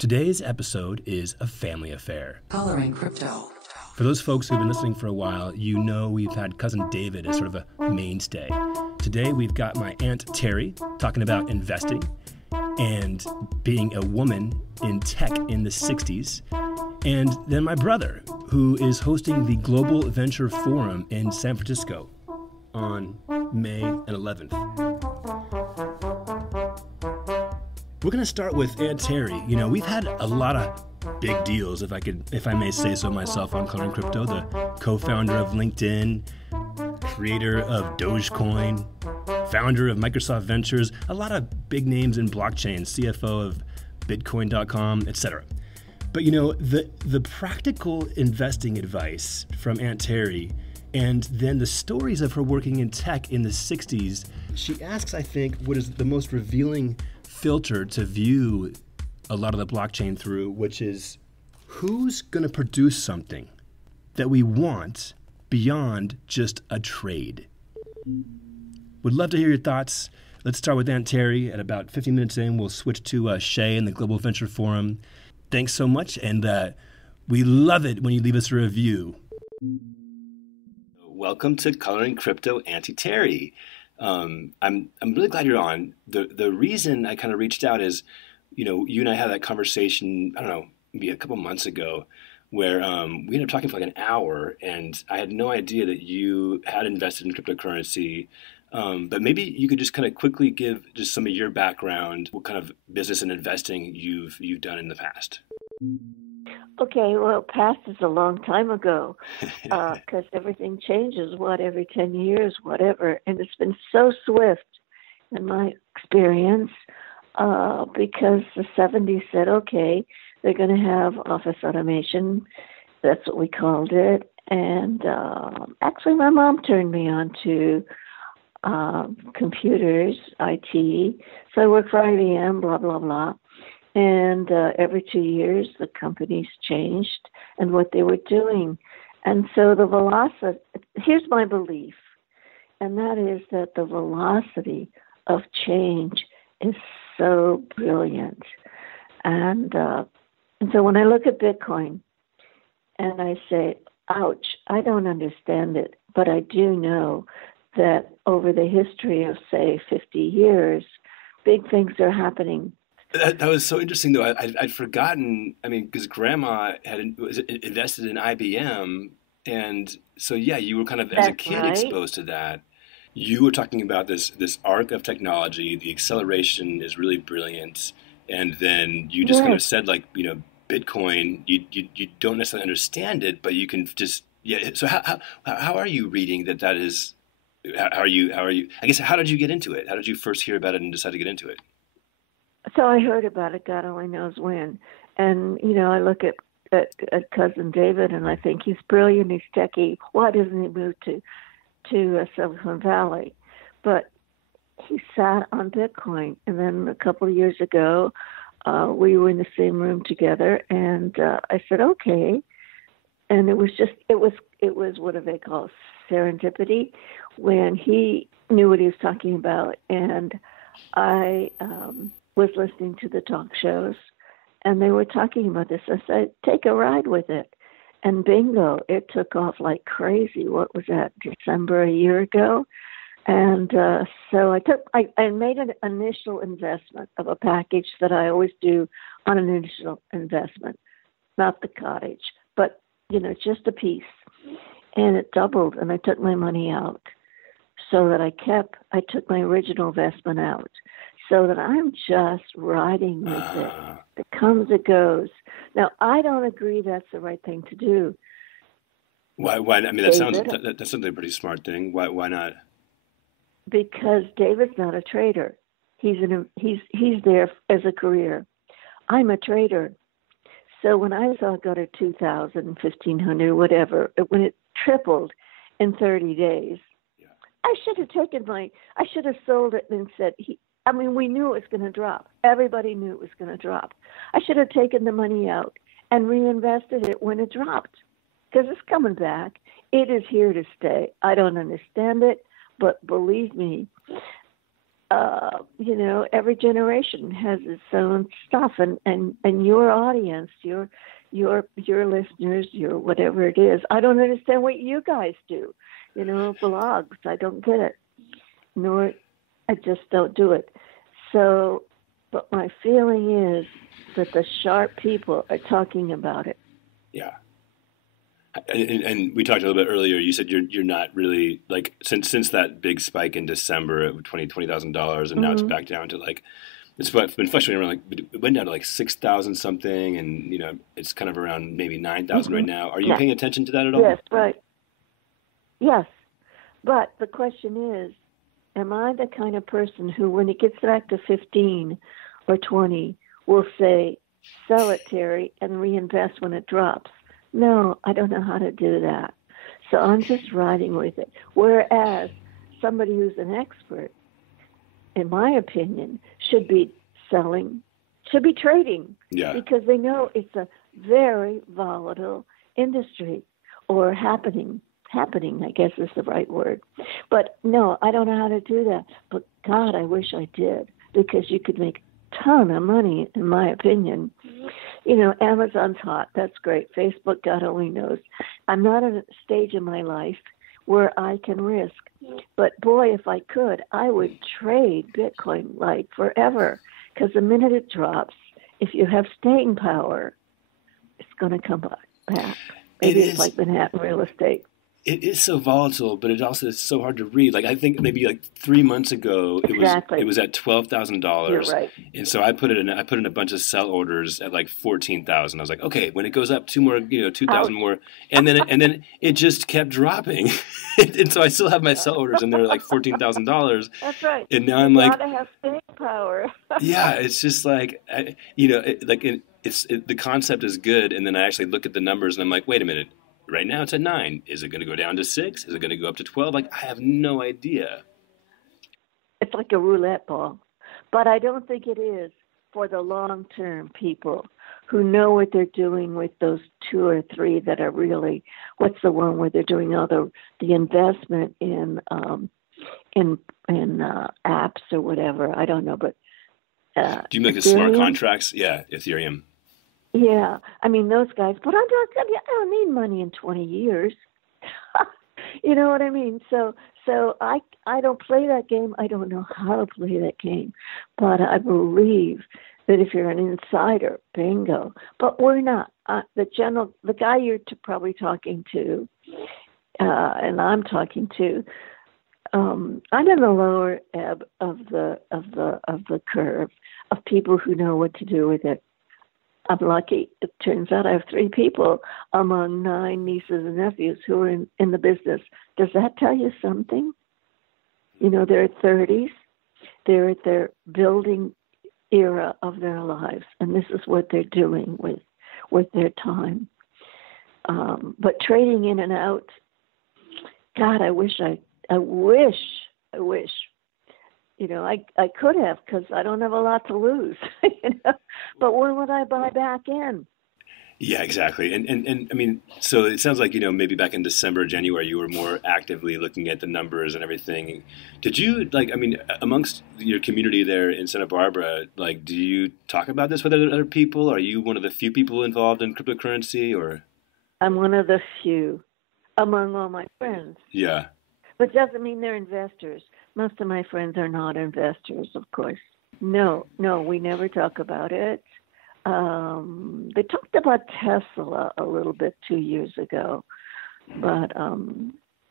Today's episode is a family affair. Coloring Crypto. For those folks who've been listening for a while, you know we've had cousin David as sort of a mainstay. Today we've got my Aunt Terrie talking about investing and being a woman in tech in the 60s. And then my brother, who is hosting the Global Venture Forum in San Francisco on May 11th. We're going to start with Aunt Terrie. You know, we've had a lot of big deals, if I may say so myself, on Coloring Crypto. The co-founder of LinkedIn, creator of Dogecoin, founder of Microsoft Ventures, a lot of big names in blockchain, CFO of Bitcoin.com, etc. But you know, the practical investing advice from Aunt Terrie, and then the stories of her working in tech in the 60s, she asks, I think, what is the most revealing filter to view a lot of the blockchain through, which is who's going to produce something that we want beyond just a trade. Would love to hear your thoughts. Let's start with Aunt Terrie. At about 15 minutes in, we'll switch to Shay in the Global Venture Forum. Thanks so much, and we love it when you leave us a review. Welcome to Coloring Crypto, Auntie Terrie. I'm really glad you're on. The reason I kind of reached out is, you know, you and I had that conversation, I don't know, maybe a couple months ago, where we ended up talking for like an hour, and I had no idea that you had invested in cryptocurrency. But maybe you could just kind of quickly give just some of your background, what kind of business and investing you've done in the past. Okay, well, past is a long time ago, because everything changes, every 10 years, whatever. And it's been so swift in my experience, because the 70s said, okay, they're going to have office automation. That's what we called it. And actually, my mom turned me on to computers, IT. So I worked for IBM, blah, blah, blah. And every 2 years, the companies changed and what they were doing. And so the velocity, here's my belief, and that is that the velocity of change is so brilliant. And so when I look at Bitcoin and I say, ouch, I don't understand it, but I do know that over the history of, say, 50 years, big things are happening. That was so interesting, though. I'd forgotten, because Grandma had invested in IBM, and so, yeah, you were kind of, as a kid, exposed to that. You were talking about this arc of technology, the acceleration is really brilliant, and then you just kind of said, like, you know, Bitcoin, you don't necessarily understand it, but you can just, yeah. So how are you reading that is, how are you, I guess, how did you get into it? How did you first hear about it and decide to get into it? So I heard about it, God only knows when. And, you know, I look at cousin David and I think he's brilliant, he's techie. Why doesn't he move to Silicon Valley? But he sat on Bitcoin. And then a couple of years ago, we were in the same room together, and I said, okay. And it was what do they call serendipity, when he knew what he was talking about, and I was listening to the talk shows, and they were talking about this. I said, take a ride with it. And bingo, it took off like crazy. What was that, December a year ago? And so I made an initial investment of a package that I always do on an initial investment, not the cottage, but, you know, just a piece. And it doubled, and I took my money out so that I took my original investment out, so that I'm just riding with it. It comes, it goes. Now, I don't agree that's the right thing to do. Why? I mean, that's something pretty smart thing. Why not? Because David's not a trader. He's there as a career. I'm a trader. So when I saw it go to 2,000, 1,500, whatever, when it tripled in 30 days, yeah. I should have sold it and said, we knew it was going to drop. Everybody knew it was going to drop. I should have taken the money out and reinvested it when it dropped, because it's coming back. It is here to stay. I don't understand it, but believe me, every generation has its own stuff, and your audience, your listeners, your whatever it is. I don't understand what you guys do, blogs. I don't get it, nor I just don't do it. So, but my feeling is that the sharp people are talking about it. Yeah. And we talked a little bit earlier. You said you're not really like since that big spike in December of $20,000, and now it's back down to like it's been fluctuating around it went down to like 6,000 something, and it's kind of around maybe 9,000 right now. Are you paying attention to that at all? Yes, right. Yes, but the question is, am I the kind of person who, when it gets back to 15 or 20, will say, "Sell it, Terrie, and reinvest when it drops"? No, I don't know how to do that. So I'm just riding with it. Whereas somebody who's an expert, in my opinion, should be selling, should be trading. Yeah. Because they know it's a very volatile industry, or happening, I guess is the right word. But no, I don't know how to do that. But God, I wish I did, because you could make a ton of money, in my opinion. Amazon's hot. That's great. Facebook, God only knows. I'm not at a stage in my life where I can risk. But boy, if I could, I would trade Bitcoin like forever. Because the minute it drops, if you have staying power, it's going to come back. Maybe it's like Manhattan real estate. It is so volatile, but it also is so hard to read. Like I think maybe like 3 months ago, it was at $12,000. You're right. And so I put in a bunch of sell orders at like 14,000. I was like, okay, when it goes up 2,000 more, and then it just kept dropping. And so I still have my sell orders, and they're like $14,000. That's right. And now I'm like, gotta have staying power. yeah, it's just like the concept is good, and then I actually look at the numbers, and I'm like, wait a minute. Right now it's at 9. Is it going to go down to 6? Is it going to go up to 12? Like, I have no idea. It's like a roulette ball. But I don't think it is for the long-term people who know what they're doing with those 2 or 3 that are really, what's the one where they're doing all the investment in apps or whatever. I don't know, but do you make the smart contracts? Yeah, Ethereum. Yeah, I mean those guys, but I don't need money in 20 years. You know what I mean? So I don't play that game. I don't know how to play that game, but I believe that if you're an insider, bingo. But we're not. The guy you're probably talking to, and I'm talking to. I'm in the lower ebb of the curve of people who know what to do with it. I'm lucky. It turns out I have 3 people among 9 nieces and nephews who are in the business. Does that tell you something? They're 30s. They're at their building era of their lives, and this is what they're doing with their time. But trading in and out, God, I wish. I could have, because I don't have a lot to lose, But when would I buy back in? Yeah, exactly. And I mean, so it sounds like, maybe back in December, January, you were more actively looking at the numbers and everything. Did you, amongst your community there in Santa Barbara, do you talk about this with other people? Are you one of the few people involved in cryptocurrency, or? I'm one of the few among all my friends. Yeah. But doesn't mean they're investors. Most of my friends are not investors, of course. No, we never talk about it. They talked about Tesla a little bit 2 years ago, but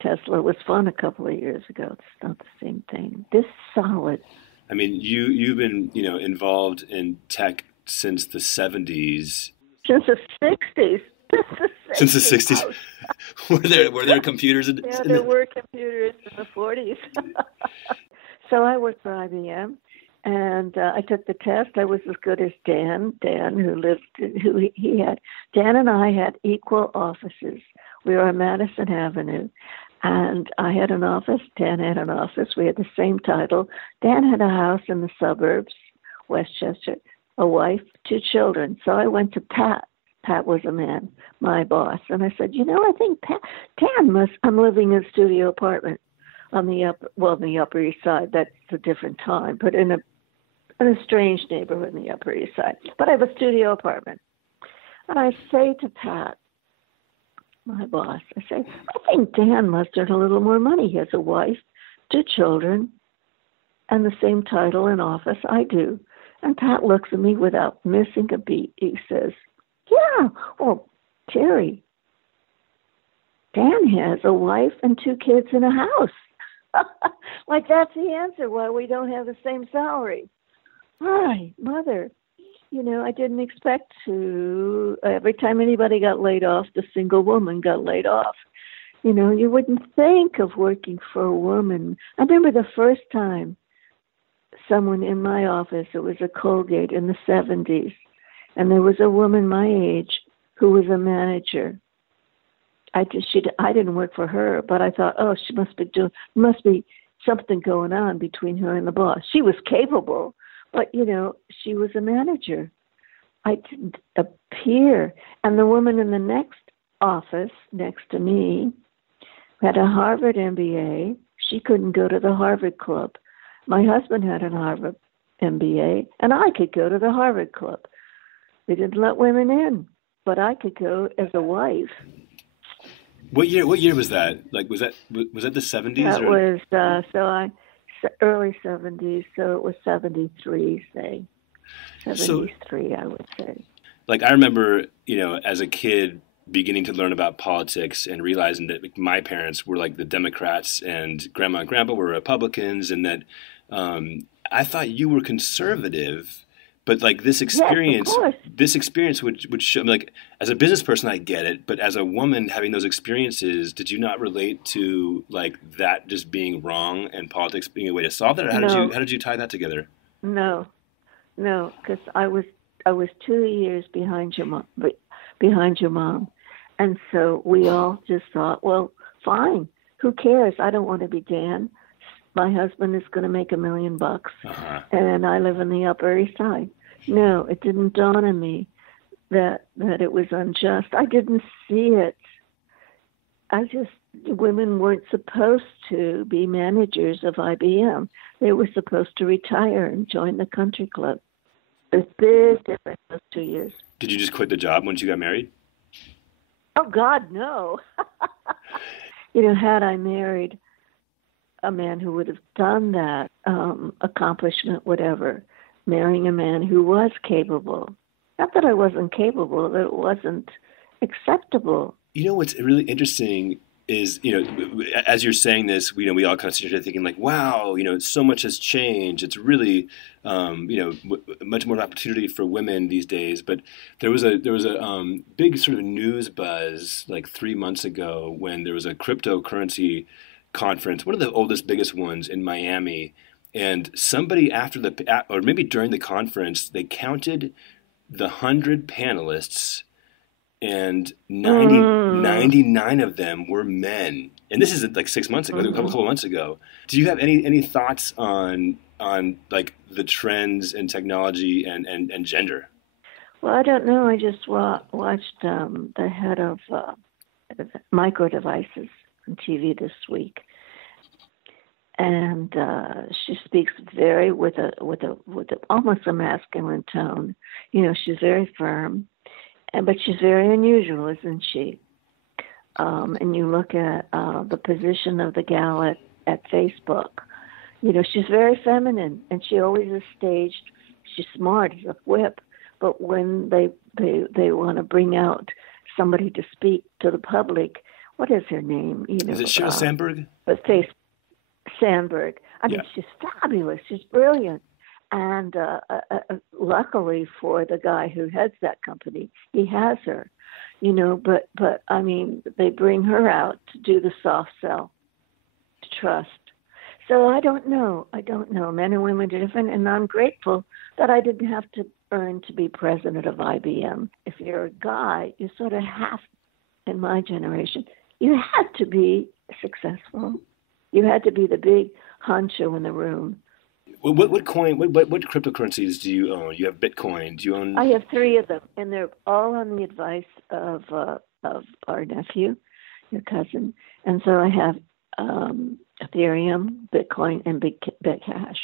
Tesla was fun a couple of years ago. It's not the same thing. This is solid. I mean, you've been involved in tech since the 70s. Since the 60s. Since the 60s. Were there computers? There were computers in the 40s. So I worked for IBM, and I took the test. I was as good as Dan Dan and I had equal offices. We were on Madison Avenue, and I had an office. Dan had an office. We had the same title. Dan had a house in the suburbs, Westchester, a wife, 2 children. So I went to Pat. Pat was a man, my boss. And I said, I think Dan I'm living in a studio apartment. on the Upper East Side. That's a different time, but in a strange neighborhood in the Upper East Side. But I have a studio apartment. And I say to Pat, my boss, I say, I think Dan must earn a little more money. He has a wife, 2 children, and the same title and office I do. And Pat looks at me without missing a beat. He says, yeah, well, Terrie, Dan has a wife and 2 kids in a house. Like, that's the answer why we don't have the same salary. Hi, mother. I didn't expect to. Every time anybody got laid off, the single woman got laid off. You wouldn't think of working for a woman. I remember the first time someone in my office, it was a Colgate in the 70s, and there was a woman my age who was a manager. I didn't work for her, but I thought, oh, she must be something going on between her and the boss. She was capable, but she was a manager. I didn't appear. And the woman in the next office next to me had a Harvard MBA. She couldn't go to the Harvard Club. My husband had a Harvard MBA, and I could go to the Harvard Club. They didn't let women in, but I could go as a wife. What year was that? Like, was that the 70s? That was early 70s, so it was 73, say. 73, I would say. Like, I remember, as a kid beginning to learn about politics and realizing that my parents were like the Democrats and Grandma and Grandpa were Republicans, and that I thought you were conservative. But like this experience would show, like, as a business person, I get it. But as a woman having those experiences, did you not relate to like that just being wrong and politics being a way to solve that? Or how did you tie that together? No, because I was 2 years behind your mom, and so we all just thought, well, fine, who cares? I don't want to be Dan. My husband is going to make $1 million, and I live in the Upper East Side. No, it didn't dawn on me that it was unjust. I didn't see it. Women weren't supposed to be managers of IBM. They were supposed to retire and join the country club. There's big difference those 2 years. Did you just quit the job once you got married? Oh, God, no. Had I married a man who would have done that accomplishment, whatever, marrying a man who was capable. Not that I wasn't capable, that it wasn't acceptable. What's really interesting is, as you're saying this, we all kind of sit here thinking like, wow, so much has changed. It's really, much more opportunity for women these days. But there was a big sort of news buzz like 3 months ago when there was a cryptocurrency conference, one of the oldest, biggest ones in Miami. And somebody or maybe during the conference, they counted the 100 panelists, and 99 of them were men. And this is like 6 months ago, a couple of months ago. Do you have any thoughts on like the trends in technology and gender? Well, I don't know. I just watched the head of micro devices on TV this week, and she speaks with almost a masculine tone. She's very firm, but she's very unusual, isn't she? And you look at the position of the gal at Facebook. She's very feminine, and she always is staged. She's smart as a whip, but when they want to bring out somebody to speak to the public, what is her name? Is it Sheryl Sandberg? But Sandberg. I mean, she's fabulous. She's brilliant. And luckily for the guy who heads that company, he has her, but I mean, they bring her out to do the soft sell, to trust. So I don't know. Men and women are different, and I'm grateful that I didn't have to earn to be president of IBM. If you're a guy, you sort of have, in my generation, you had to be successful. You had to be the big honcho in the room. What cryptocurrencies do you own? You have Bitcoin. Do you own? I have 3 of them, and they're all on the advice of our nephew, your cousin. And so I have Ethereum, Bitcoin, and Bitcash.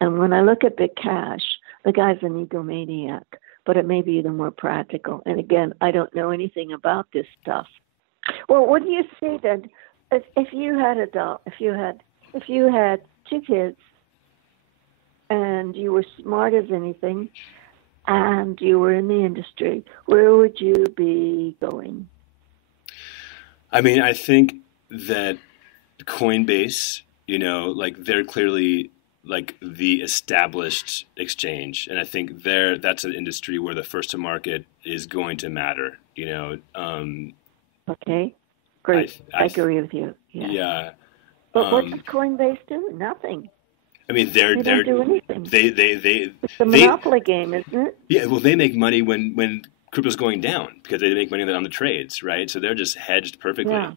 And when I look at Bitcash, the guy's an egomaniac, but it may be the more practical. And again, I don't know anything about this stuff. Well, what do you say then? If you had if you had two kids, and you were smart as anything, and you were in the industry, where would you be going? I mean, I think that Coinbase, like they're clearly like the established exchange. And I think that's an industry where the first to market is going to matter, Okay, great. I agree with you. Yeah. But what does Coinbase do? Nothing. I mean, they don't do anything. It's a monopoly game, isn't it? Yeah, well, they make money when crypto's going down because they make money on the trades, right? So they're just hedged perfectly. Yeah.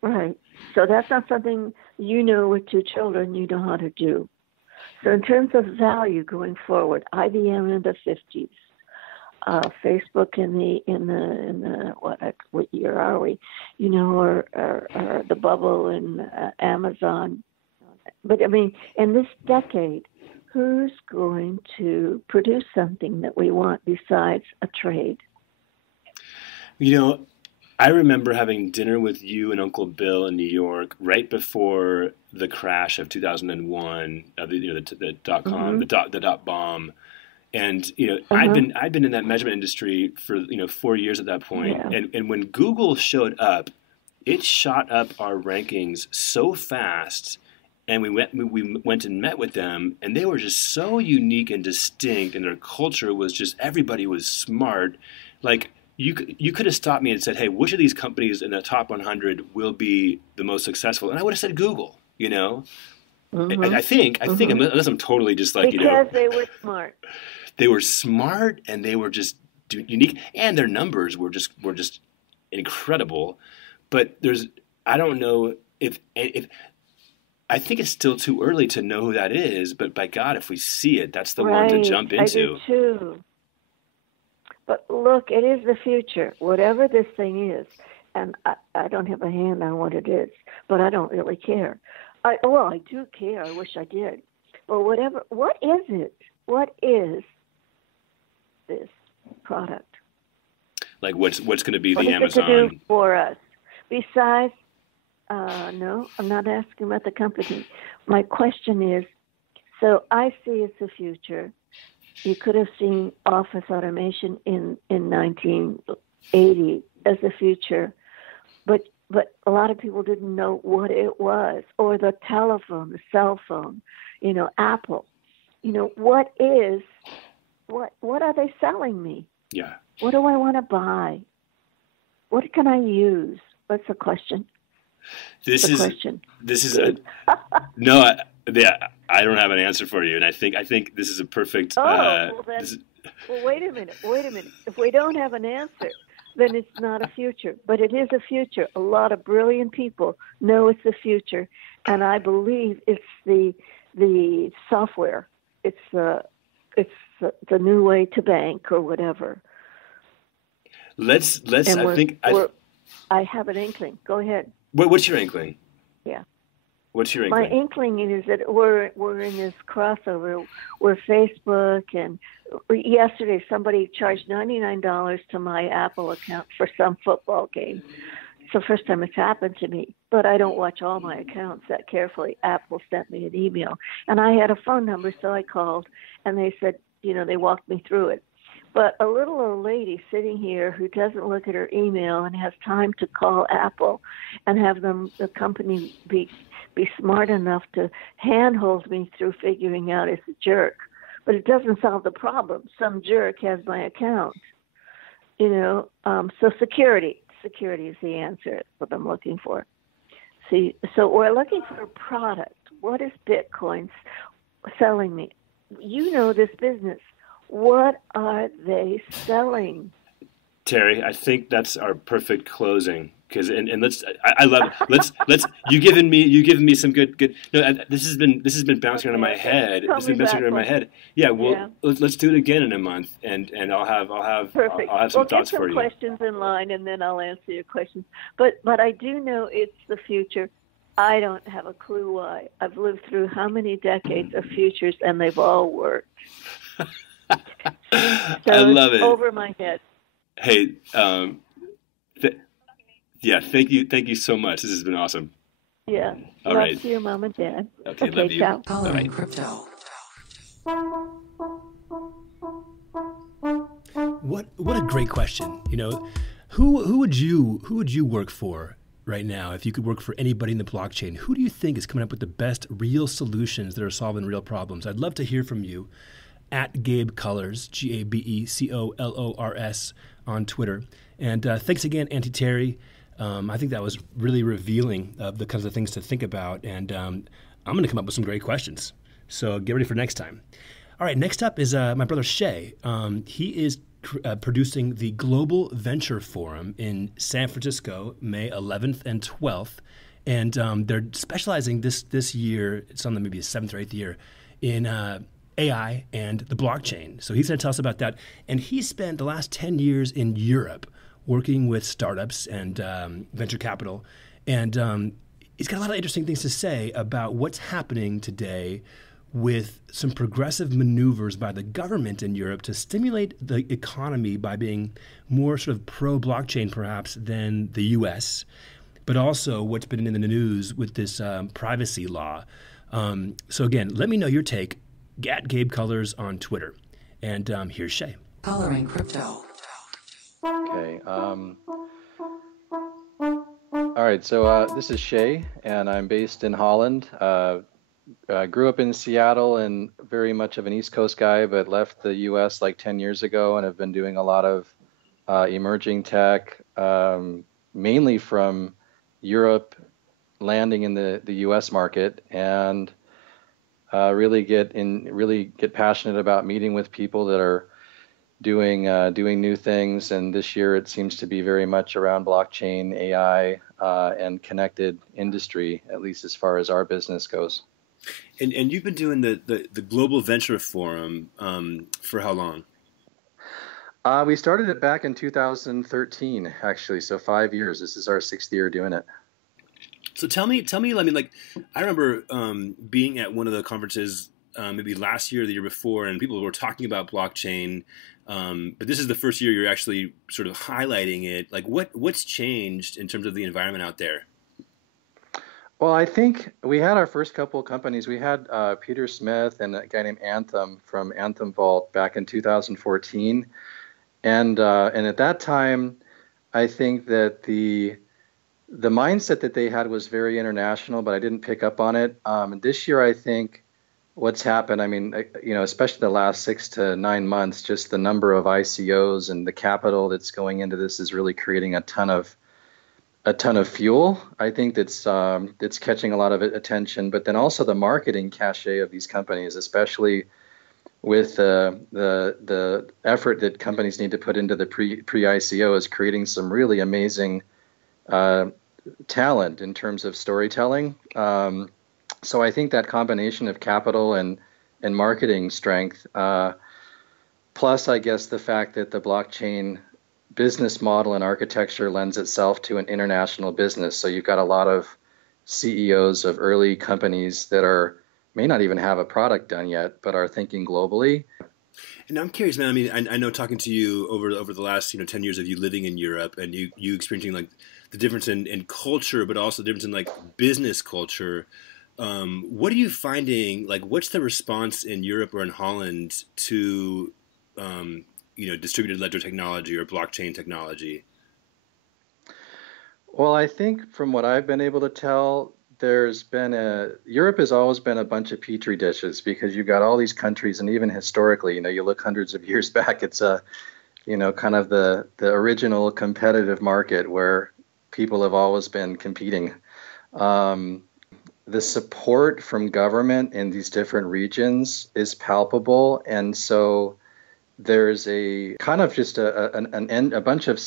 Right. So that's not something with two children you know how to do. So in terms of value going forward, IBM in the 50s, Facebook in the what year are we? Or the bubble in Amazon. But I mean, in this decade, who's going to produce something that we want besides a trade? I remember having dinner with you and Uncle Bill in New York right before the crash of 2001, the .com, the dot bomb, and I'd been in that measurement industry for 4 years at that point, and when Google showed up, it shot up our rankings so fast. And we went and met with them, and they were just so unique and distinct, and their culture was just, everybody was smart. Like, you could have stopped me and said, hey, which of these companies in the top 100 will be the most successful? And I would have said Google, I think, unless I'm totally just like, because they were smart. They were smart, and they were just unique, and their numbers were just incredible. But I don't know if I think it's still too early to know who that is, but by God, if we see it, that's the one to jump into. I do too. But look, it is the future, whatever this thing is. And I don't have a hand on what it is, but I don't really care. I do care. I wish I did. But what is it? What is this product? Like what's going to be the Amazon? What is it to do for us? Besides, no, I'm not asking about the company. My question is, so I see it's the future. You could have seen office automation in 1980 as the future, but a lot of people didn't know what it was, or the telephone, the cell phone, Apple. What are they selling me? Yeah. What do I want to buy? What can I use? What's the question? This is no. I don't have an answer for you, and I think this is a perfect. Well, wait a minute. If we don't have an answer, then it's not a future. But it is a future. A lot of brilliant people know it's the future, and I believe it's the software. It's the new way to bank or whatever. Let's. I have an inkling. Go ahead. What's your inkling? Yeah. What's your inkling? My inkling is that we're in this crossover where Facebook and yesterday somebody charged $99 to my Apple account for some football game. It's the first time it's happened to me, but I don't watch all my accounts that carefully. Apple sent me an email, and I had a phone number, so I called, and they said, they walked me through it. But a little old lady sitting here who doesn't look at her email and has time to call Apple and have the company be smart enough to handhold me through figuring out it's a jerk. But it doesn't solve the problem. Some jerk has my account. So security is the answer. That's what I'm looking for. See, so we're looking for a product. What is Bitcoin selling me? This business. What are they selling? Terrie, I think that's our perfect closing. Because and I love it. Let's you given me some good. No, this has been bouncing around in my head. This has been bouncing around in my head. Yeah, well, Yeah. let's do it again in a month, and I'll have Perfect. some thoughts for you. Get some questions in line, and then I'll answer your questions. But I do know it's the future. I don't have a clue why. I've lived through how many decades of futures, and they've all worked. So I love it. Over my head. Hey, yeah, thank you so much. This has been awesome. Yeah. All love right. to you, Mom and Dad. Okay, love you. Ciao. Coloring Crypto. What a great question. You know, who would you work for right now if you could work for anybody in the blockchain? Who do you think is coming up with the best real solutions that are solving real problems? I'd love to hear from you at Gabe Colors, GabeColors on Twitter. And thanks again, Auntie Terrie. I think that was really revealing of the kinds of things to think about. And I'm going to come up with some great questions. So get ready for next time. All right, next up is my brother Shay. He is producing the Global Venture Forum in San Francisco, May 11th and 12th. And they're specializing this year, it's on the maybe 7th or 8th year, in AI and the blockchain. So he's going to tell us about that. And he spent the last 10 years in Europe working with startups and venture capital. And he's got a lot of interesting things to say about what's happening today with some progressive maneuvers by the government in Europe to stimulate the economy by being more sort of pro-blockchain perhaps than the U.S., but also what's been in the news with this privacy law. So again, let me know your take at Gabe Colors on Twitter. And here's Shay. Coloring Crypto. Okay. All right. So this is Shay, and I'm based in Holland. Grew up in Seattle and very much of an East Coast guy, but left the U.S. like 10 years ago and have been doing a lot of emerging tech, mainly from Europe, landing in the U.S. market, and really get passionate about meeting with people that are doing new things. And this year it seems to be very much around blockchain, AI, and connected industry, at least as far as our business goes. And you've been doing the Global Venture Forum for how long? We started it back in 2013, actually. So 5 years. This is our 6th year doing it. So tell me. I mean, like, I remember being at one of the conferences maybe last year or the year before, and people were talking about blockchain. But this is the first year you're actually sort of highlighting it. Like, what's changed in terms of the environment out there? Well, I think we had our first couple of companies. We had Peter Smith and a guy named Anthem from Anthem Vault back in 2014. And at that time, I think that the mindset that they had was very international, but I didn't pick up on it. This year, I think what's happened, I mean, especially the last 6 to 9 months, just the number of ICOs and the capital that's going into this is really creating a ton of fuel. I think that's catching a lot of attention, but then also the marketing cachet of these companies, especially with the effort that companies need to put into the pre-ICO, is creating some really amazing talent in terms of storytelling. So I think that combination of capital and marketing strength, plus I guess the fact that the blockchain business model and architecture lends itself to an international business. So you've got a lot of CEOs of early companies that may not even have a product done yet, but are thinking globally. And I'm curious, man. I mean, I know talking to you over the last 10 years of you living in Europe and you experiencing like the difference in culture, but also the difference in like business culture. What are you finding? Like, what's the response in Europe or in Holland to distributed ledger technology or blockchain technology? Well, I think from what I've been able to tell, Europe has always been a bunch of petri dishes, because you've got all these countries, and even historically, you look hundreds of years back, it's kind of the original competitive market where people have always been competing. The support from government in these different regions is palpable, and so there's a kind of just a bunch of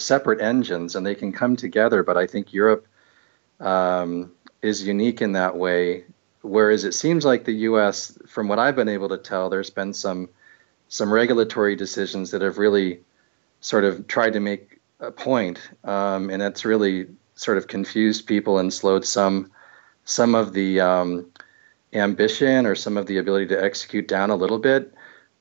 separate engines, and they can come together. But I think Europe is unique in that way. Whereas it seems like the U.S., from what I've been able to tell, there's been some regulatory decisions that have really sort of tried to make a point, and it's really sort of confused people and slowed some of the ambition or some of the ability to execute down a little bit.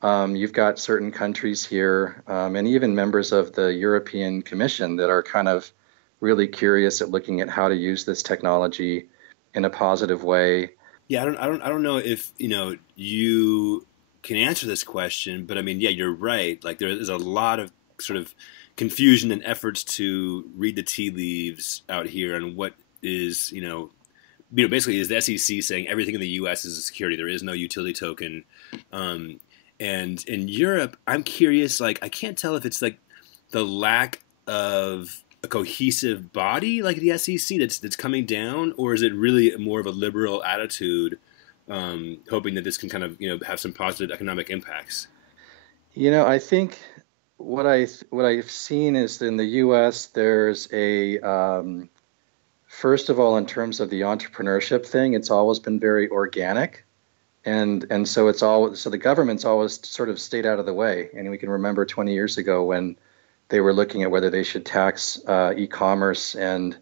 You've got certain countries here, and even members of the European Commission that are kind of really curious at looking at how to use this technology in a positive way. Yeah, I don't know if you can answer this question, but I mean, yeah, you're right. Like there is a lot of sort of confusion and efforts to read the tea leaves out here on what is basically is the SEC saying everything in the U.S. is a security. There is no utility token. And in Europe, I'm curious. Like I can't tell if it's like the lack of a cohesive body like the SEC that's coming down, or is it really more of a liberal attitude, hoping that this can kind of have some positive economic impacts? I think what I've seen is in the U.S. there's a first of all, in terms of the entrepreneurship thing, it's always been very organic, and so the government's always sort of stayed out of the way. And we can remember 20 years ago when they were looking at whether they should tax e-commerce, and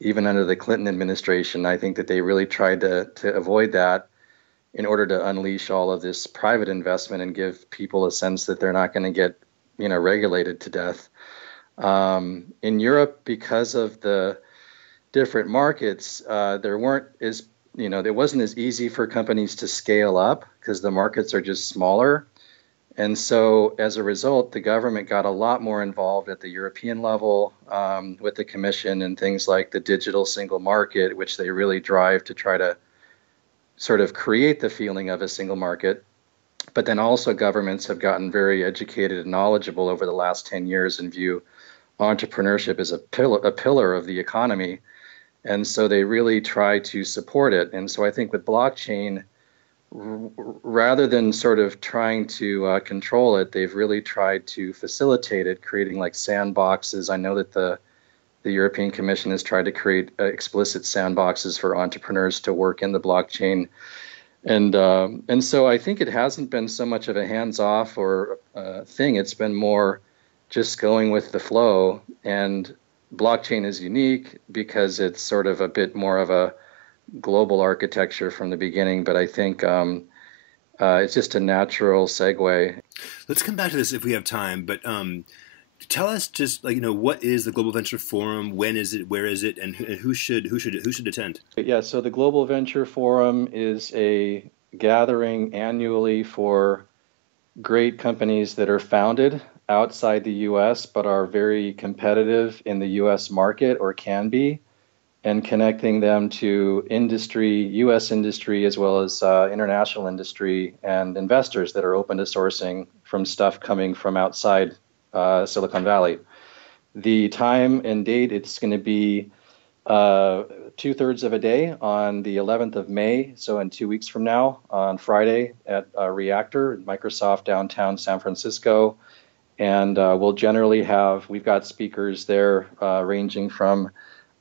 even under the Clinton administration, I think that they really tried to avoid that in order to unleash all of this private investment and give people a sense that they're not going to get regulated to death. In Europe, because of the different markets, there wasn't as easy for companies to scale up because the markets are just smaller. And so as a result, the government got a lot more involved at the European level with the Commission and things like the digital single market, which they really drive to try to sort of create the feeling of a single market. But then also governments have gotten very educated and knowledgeable over the last 10 years and view entrepreneurship as a pillar of the economy. And so they really try to support it. And so I think with blockchain, rather than sort of trying to control it, they've really tried to facilitate it, creating like sandboxes. I know that the European Commission has tried to create explicit sandboxes for entrepreneurs to work in the blockchain. And so I think it hasn't been so much of a hands-off or thing. It's been more just going with the flow. And blockchain is unique because it's sort of a bit more of a global architecture from the beginning, but I think it's just a natural segue. Let's come back to this if we have time, but tell us just what is the Global Venture Forum? When is it? Where is it? And who should attend? Yeah, so the Global Venture Forum is a gathering annually for great companies that are founded outside the U.S. but are very competitive in the U.S. market or can be, and connecting them to industry, U.S. industry, as well as international industry and investors that are open to sourcing from stuff coming from outside Silicon Valley. The time and date, it's going to be 2/3 of a day on the 11th of May, so in 2 weeks from now, on Friday at Reactor, Microsoft downtown San Francisco. And we've got speakers there ranging from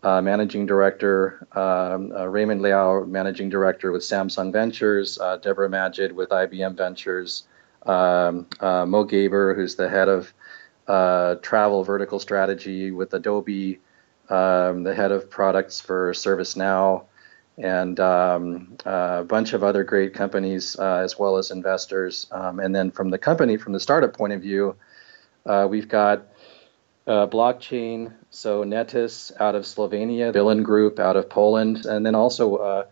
Managing Director Raymond Liao, Managing Director with Samsung Ventures, Deborah Majid with IBM Ventures, Mo Gaber, who's the head of travel vertical strategy with Adobe, the head of products for ServiceNow, and a bunch of other great companies as well as investors. And then from the startup point of view, we've got blockchain, so Netis out of Slovenia, Villain Group out of Poland, and then also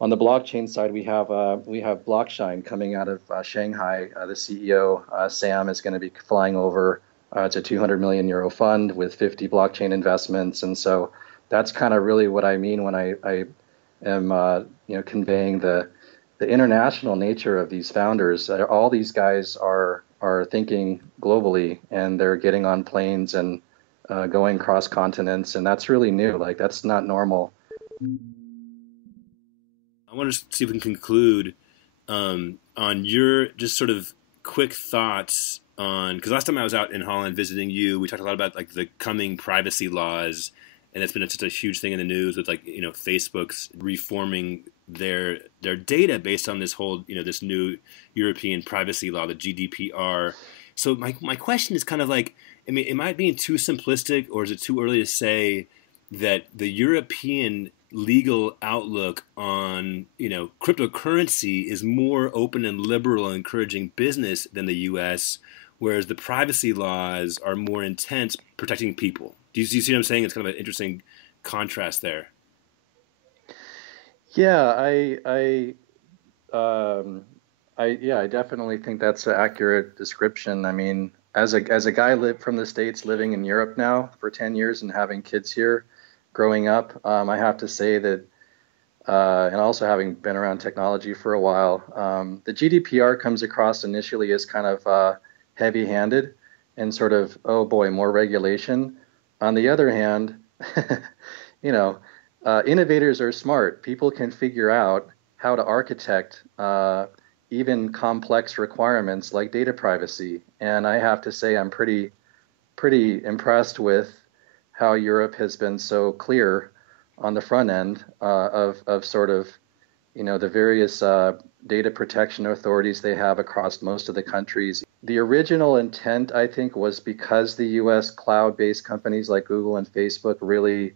on the blockchain side, we have Blockshine coming out of Shanghai. The CEO Sam is going to be flying over. It's a 200 million euro fund with 50 blockchain investments, and so that's kind of really what I mean when I am conveying the international nature of these founders. All these guys are thinking globally, and they're getting on planes and going cross continents, and that's really new. Like, that's not normal. I want to see if we can conclude on your just sort of quick thoughts on, because last time I was out in Holland visiting you, we talked a lot about like the coming privacy laws, and it's been such a huge thing in the news with like, you know, Facebook's reforming their data based on this whole, you know, this new European privacy law, the GDPR. So my question is kind of like, I mean, am I being too simplistic, or is it too early to say that the European legal outlook on, you know, cryptocurrency is more open and liberal and encouraging business than the U.S., whereas the privacy laws are more intense protecting people? Do you see what I'm saying? It's kind of an interesting contrast there. Yeah, I definitely think that's an accurate description. I mean, as a guy from the States living in Europe now for 10 years and having kids here, growing up, I have to say that, and also having been around technology for a while, the GDPR comes across initially as kind of heavy-handed and sort of, oh boy, more regulation. On the other hand, you know, innovators are smart. People can figure out how to architect even complex requirements like data privacy. And I have to say, I'm pretty impressed with how Europe has been so clear on the front end of sort of, you know, the various data protection authorities they have across most of the countries. The original intent, I think, was because the U.S. cloud-based companies like Google and Facebook really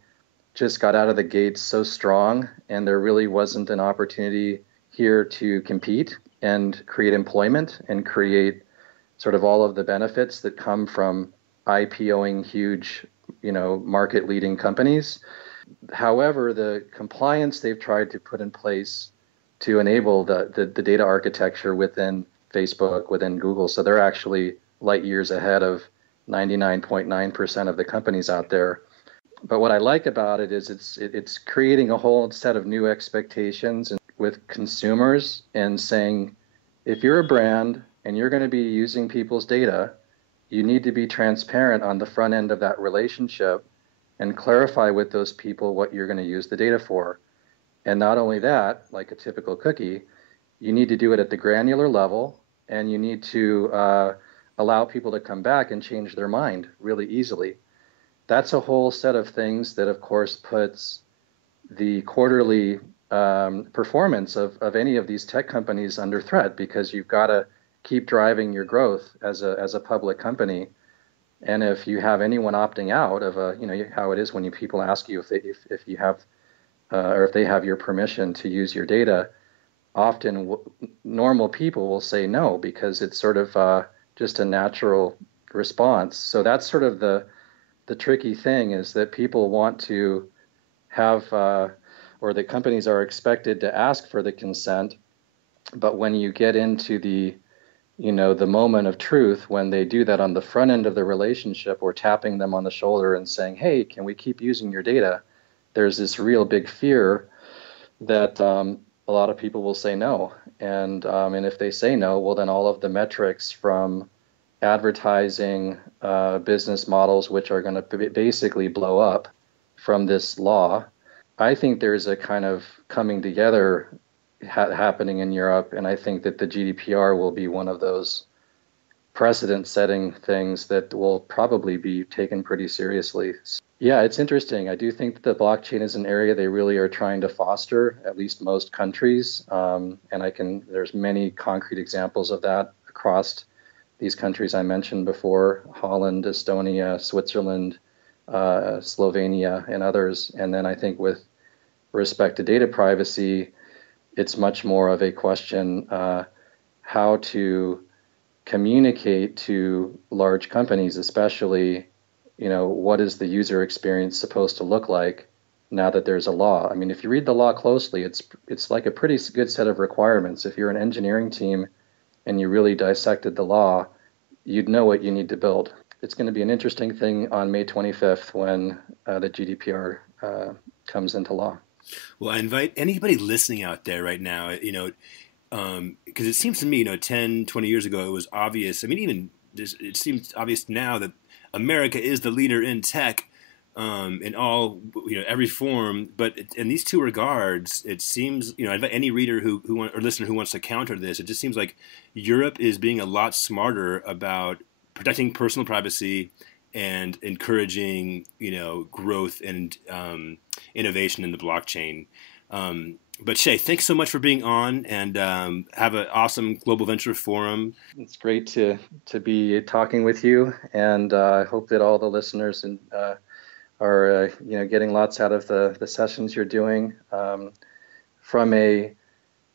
just got out of the gates so strong, and there really wasn't an opportunity here to compete and create employment and create sort of all of the benefits that come from IPOing huge, you know, market-leading companies. However, the compliance they've tried to put in place to enable the data architecture within Facebook, within Google, so they're actually light years ahead of 99.9% of the companies out there. But what I like about it is it's creating a whole set of new expectations with consumers and saying, if you're a brand and you're going to be using people's data, you need to be transparent on the front end of that relationship and clarify with those people what you're going to use the data for. And not only that, like a typical cookie, you need to do it at the granular level, and you need to allow people to come back and change their mind really easily. That's a whole set of things that, of course, puts the quarterly performance of any of these tech companies under threat, because you've got to keep driving your growth as a public company. And if you have anyone opting out of you know, how it is when people ask you if you have or if they have your permission to use your data, often normal people will say no, because it's sort of just a natural response. So that's sort of the tricky thing, is that people want to have, or the companies are expected to ask for the consent, but when you get into the, you know, the moment of truth, when they do that on the front end of the relationship, or tapping them on the shoulder and saying, hey, can we keep using your data? There's this real big fear that a lot of people will say no. And if they say no, well, then all of the metrics from advertising business models, which are going to basically blow up from this law. I think there's a kind of coming together happening in Europe, and I think that the GDPR will be one of those precedent-setting things that will probably be taken pretty seriously. Yeah, it's interesting. I do think that the blockchain is an area they really are trying to foster, at least most countries, and there's many concrete examples of that across these countries I mentioned before: Holland, Estonia, Switzerland, Slovenia, and others. And then I think with respect to data privacy, it's much more of a question how to communicate to large companies, especially, you know, what is the user experience supposed to look like now that there's a law. I mean, if you read the law closely, it's like a pretty good set of requirements. If you're an engineering team and you really dissected the law, you'd know what you need to build. It's going to be an interesting thing on May 25th when the GDPR comes into law. Well, I invite anybody listening out there right now, you know, because it seems to me, you know, 10, 20 years ago, it was obvious. I mean, it seems obvious now that America is the leader in tech. in all, every form. But in these two regards, it seems, any reader or listener who wants to counter this, it just seems like Europe is being a lot smarter about protecting personal privacy and encouraging, growth and innovation in the blockchain. But Shay, thanks so much for being on, and have an awesome Global Venture Forum. It's great to be talking with you, and I hope that all the listeners are getting lots out of the sessions you're doing. From a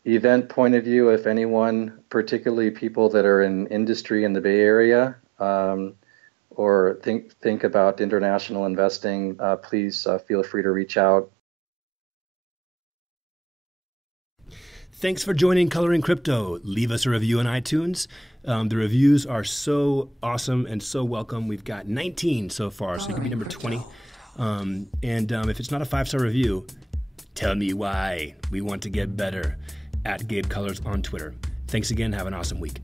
event point of view, if anyone, particularly people that are in industry in the Bay Area, or think about international investing, please feel free to reach out. Thanks for joining Coloring Crypto. Leave us a review on iTunes. The reviews are so awesome and so welcome. We've got 19 so far, so you can be number 20. If it's not a 5-star review, tell me why. We want to get better. @GabeColors on Twitter. Thanks again. Have an awesome week.